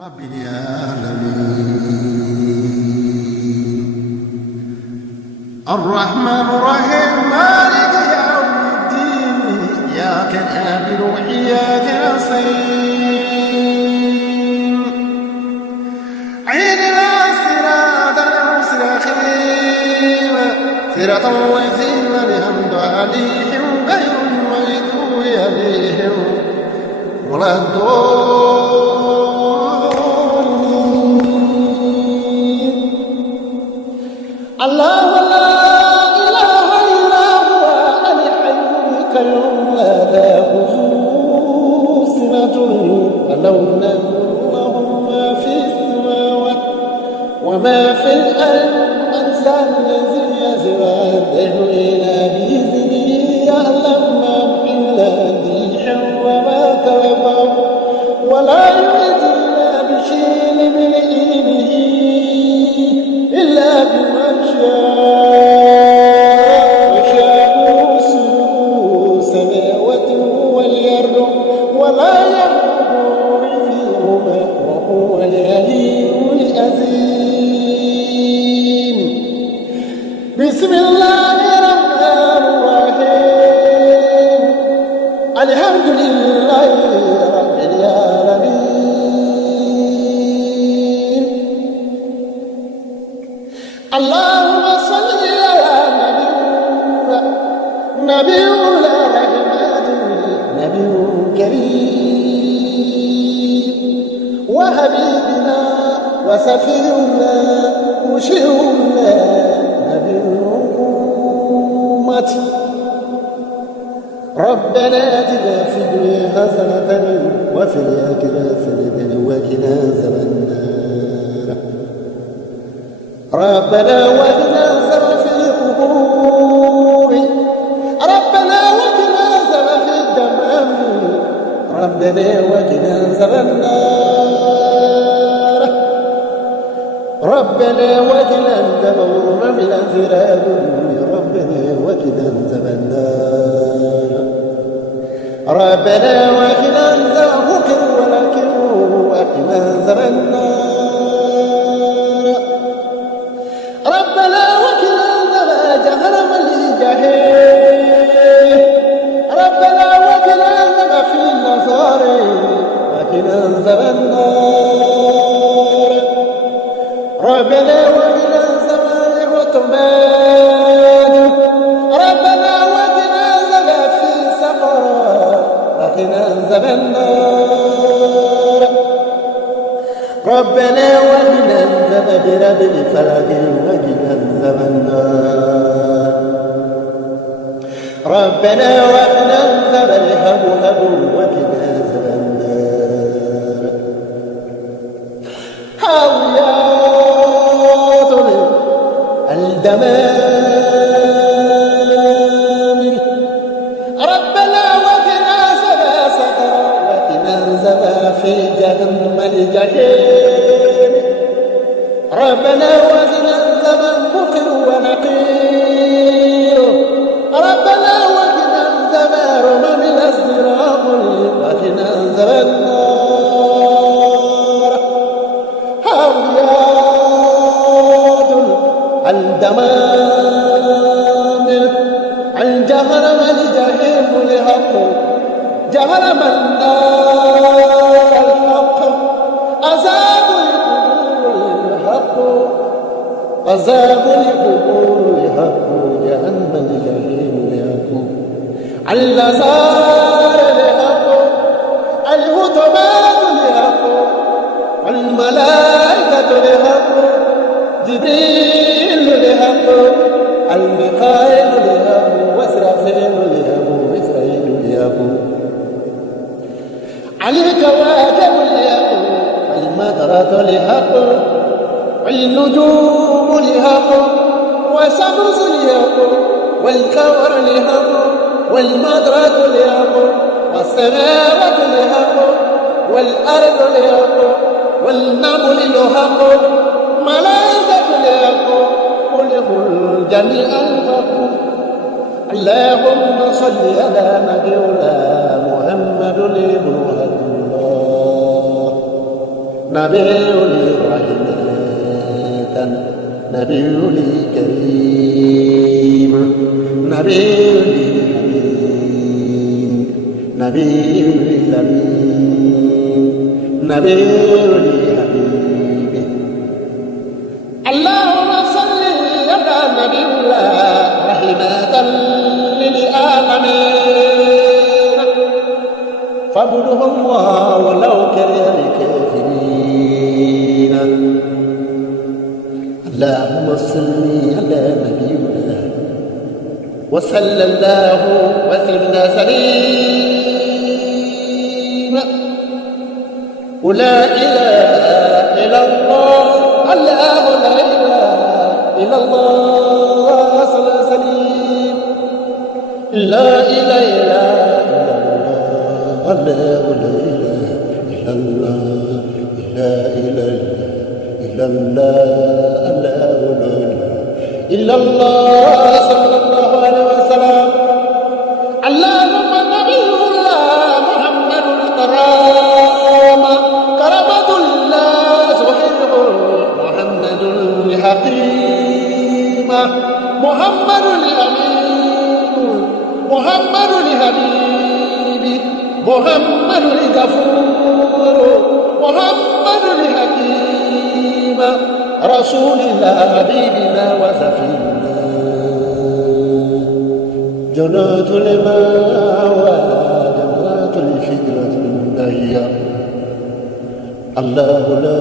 رب العالمين الرحمن الرحيم مالك يوم الدين إياك نعبد وإياك نستعين اهدنا الصراط المستقيم صراط الذين أنعمت عليهم غير المغضوب عليهم ولا الله لا إله إلا هو الحي القيوم لا تأخذه سنة ولا نوم له ما في السماوات وما في الأرض أنزل الذي يزرع عنده إلى بإذنه يعلم ما في الذي وما كفر ولا يؤتون بشيء من علمه إلا بما وشاء السماوات والأرض ولا يبلغ فيهما وهو العلي العظيم بسم الله الرحمن الرحيم الحمد لله رب العالمين اللهم صل على نبي الرحمن نبي كريم وحبيبنا وسفيرنا وشيخنا نبي الأمة ربنا آتنا في الدنيا حسنة وفي الآخرة حسنة وقنا عذاب النار ربنا وقنا عذاب في القبور ربنا وقنا عذاب في الدمام ربنا وقنا عذاب النار ربنا وقنا عذاب الغرم الانفراد ربنا وقنا عذاب النار ربنا وقنا عذاب بكر ولكن وقنا عذاب النار ربنا وقنا عذاب جهنم الجحيم ربنا وقنا عذاب في النصار وقنا عذاب النار ربنا وقنا عذاب العتبان ربنا وقنا عذاب في سقر وقنا عذاب النار ربنا وقنا عذاب برب الفلك وقنا عذاب النار ربنا وقنا عذاب الهبهب وقنا عذاب النار هاويات الدمامل ربنا وقنا عذاب سقر وقنا عذاب في جهنم الجحيم ربنا وقنا عذاب بكر ونقير ربنا وقنا عذاب رمم الازرق وقنا عذاب النار هاويات الدمامل عن جهنم الجحيم لحق جهنم النار الحق عذاب القبور الحق عذاب القبور لحق جهنم الجحيم لحق النزار لحق الهتبات لحق الملائكة لحق جبريل لحق الميكائيل لحق وإسرافيل لحق وإسرائيل لحق الكواكب لحق المطرة لحق النجوم لحق والشمس لحق والقمر لحق والمطرة لحق والسماوات لحق والأرض لحق والنمل لحق ملائكة لحق قل جميعا الحق اللهم صل على نبينا محمد ابن عبد الله نبي لي رحمة نبي لي كريم نبي لي حبيب نبي لي لمين نبي لي حبيب اللهم صل على نبي الله رحمة للعالمين فاعبده الله ولو كره الكافرين اللهم صل على نبينا وصلى الله وسلم سليما ولا اله الا الله الله لا اله الا الله صلى سليم لا اله الا الله لا اله الا الله لا اله الا الله إلا الله صلى الله عليه وسلم اللهم نبي الله محمد الكرامة كرمة الله صحيح محمد الحكيمة محمد الأمين محمد الحبيب محمد الغفور محمد الحكيم رسول الله حبيبنا وسفينا جنات المأوى جنات الفكرة المنتهية الله لا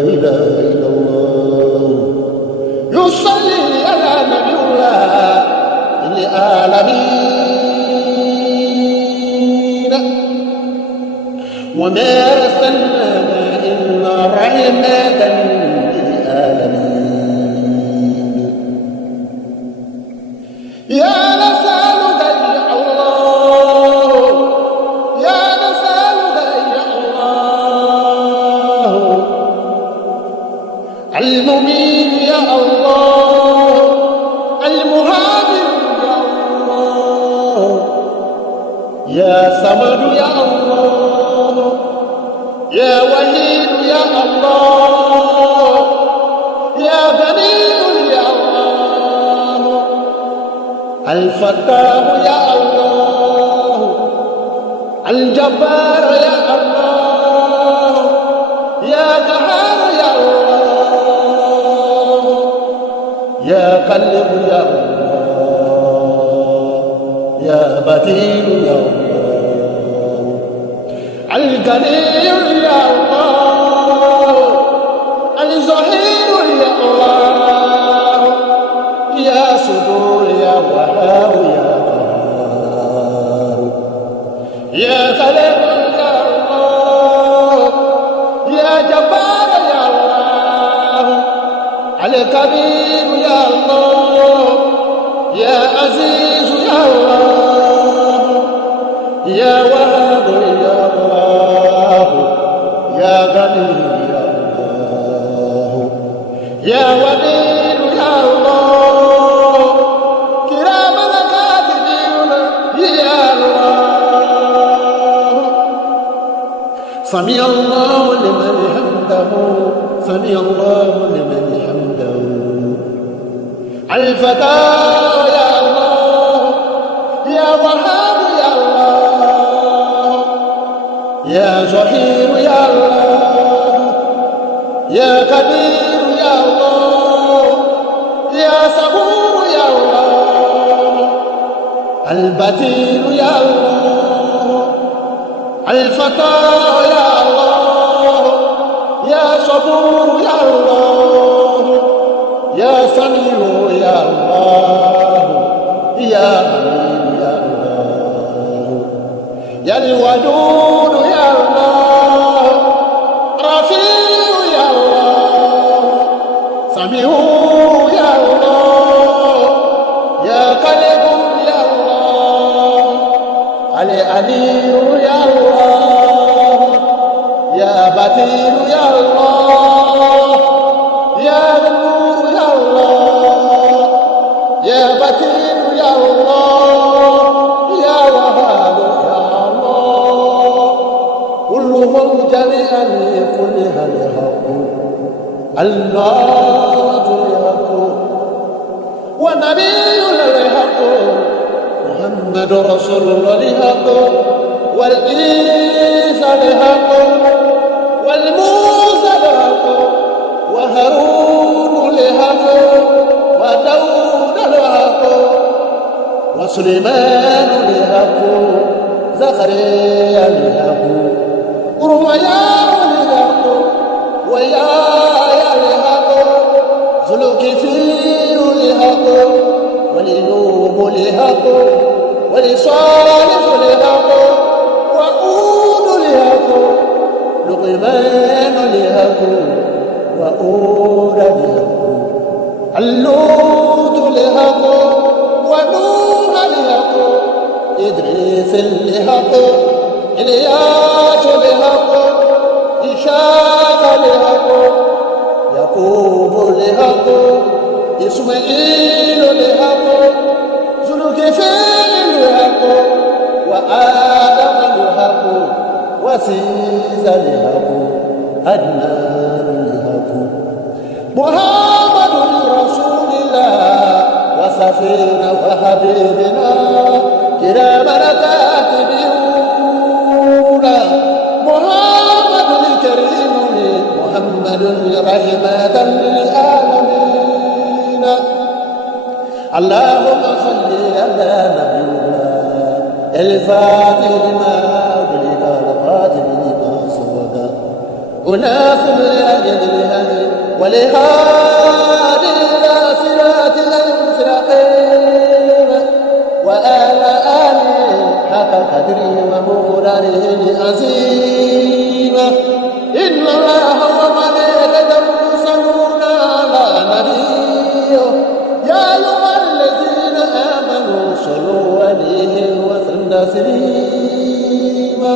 إله إلا الله يصلي على نبي الله للعالمين وما أرسلنا إلا رحمة يا نسألك يا الله يا نسألك يا الله المميت يا الله المهاجر يا الله يا صمد يا الله يا وحيد يا الله يا غني يا الله الفتاح يا الله الجبار يا الله يا قهار يا الله يا قلب يا الله يا بديل يا الله الغني يا الله الظهير يا الله يا صدور يا وهاب يا قهار يا خلق يا الله يا جبار يا الله الكبير يا الله يا عزيز يا الله يا وهاب يا الله يا غني يا الله يا وديع يا الله كرام الكاتبين يا الله سمع الله لمن حمده سمع الله لمن حمده الفتاة يا الله يا وهاب يا الله يا شهير يا الله يا كبير يا الله يا صبور يا الله البتيل يا الله الفتاة يا الله يا صبور يا الله يا سميع يا الله يا عليم يا الله يا الودود يا الله رفيع يا الله سميع يا الله يا قلب يا الله العلي يا الله يا بتيل يا الله يا نور يا الله يا بتيل يا الله يا وهاب يا الله كلهم جميعا لكل الله الحق ونبي الحق محمد رسول الله الحق والعيسى الحق والموسى الحق وهارون الحق وداود الحق وسليمان الحق زكريا الحق ورؤيا الحق ويحيى الحق ذو الكفل الحق وليوب الحق ولصالح الحق وهود الحق لقمان الحق وهود الحق اللوط الحق ونوح الحق إدريس الحق إلياس الحق إسحاق الحق يعقوب الحق إسماعيل الحق ذو الكفل الحق وآدم الحق وسيسى الحق عدنان الحق محمد رسول الله وسفينا وحبيبنا كرامنا كاتبون محمد الكريم محمد رحمة للعالمين اللهم صل على نبينا الفاتح لما أغلق الخاتم لما سبق وناصر الأجل الهدي ولهادي إلى صراطك المستقيم وآل آله حق قدره ومقداره العظيم إن الله وملائكته يصلون على نبيه يا أيها الذين آمنوا صلوا عليه وسلموا تسليما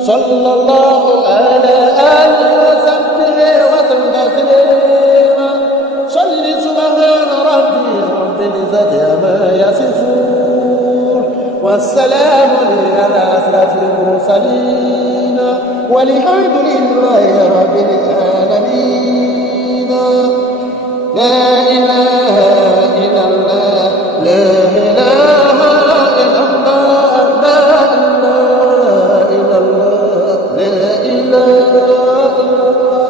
صلى الله على آله وصحبه وسلم تسليما صل سبحان ربي رب العزة عما يصفون والسلام على أشرف المرسلين والحمد لله رب العالمين لا إله إلا الله لا إله إلا الله لا إله إلا الله لا إله إلا الله